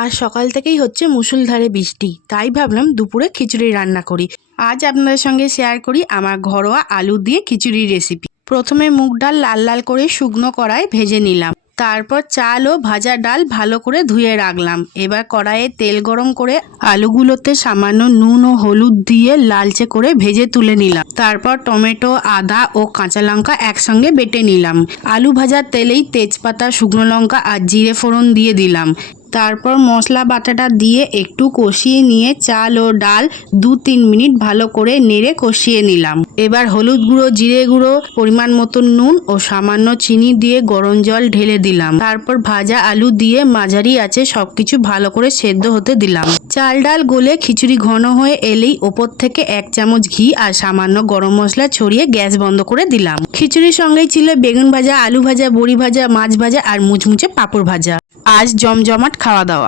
আর সকাল থেকেই হচ্ছে মুষলধারে বৃষ্টি, তাই ভাবলাম দুপুরে খিচুড়ি রান্না করি। আজ আপনাদের সঙ্গে শেয়ার করি আমার ঘরোয়া আলু দিয়ে খিচুড়ির রেসিপি। প্রথমে মুগ ডাল লাল লাল করে শুকনো কড়ায় ভেজে নিলাম। তারপর চাল ও ভাজা ডাল ভালো করে ধুয়ে রাখলাম। এবার কড়াইয়ে তেল গরম করে আলুগুলোতে সামান্য নুন ও হলুদ দিয়ে লালচে করে ভেজে তুলে নিলাম। তারপর টমেটো, আদা ও কাঁচা লঙ্কা একসঙ্গে বেটে নিলাম। আলু ভাজার তেলেই তেজপাতা, শুকনো লঙ্কা আর জিরে ফোড়ন দিয়ে দিলাম। তারপর মশলা বাটাটা দিয়ে একটু কষিয়ে নিয়ে চাল ও ডাল 2-3 মিনিট ভালো করে নেড়ে কষিয়ে নিলাম। এবার হলুদ গুঁড়ো, জিরে গুঁড়ো, পরিমাণ মতো নুন ও সামান্য চিনি দিয়ে গরম জল ঢেলে দিলাম। তারপর ভাজা আলু দিয়ে মাঝারি আঁচে সবকিছু ভালো করে সেদ্ধ হতে দিলাম। চাল ডাল গলে খিচুড়ি ঘন হয়ে এলেই ওপর থেকে 1 চামচ ঘি আর সামান্য গরম মশলা ছড়িয়ে গ্যাস বন্ধ করে দিলাম। খিচুড়ির সঙ্গেই ছিল বেগুন ভাজা, আলু ভাজা, বড়ি ভাজা, মাছ ভাজা আর মুচমুচে পাঁপড় ভাজা। আজ জমজমাট খাওয়া দাওয়া।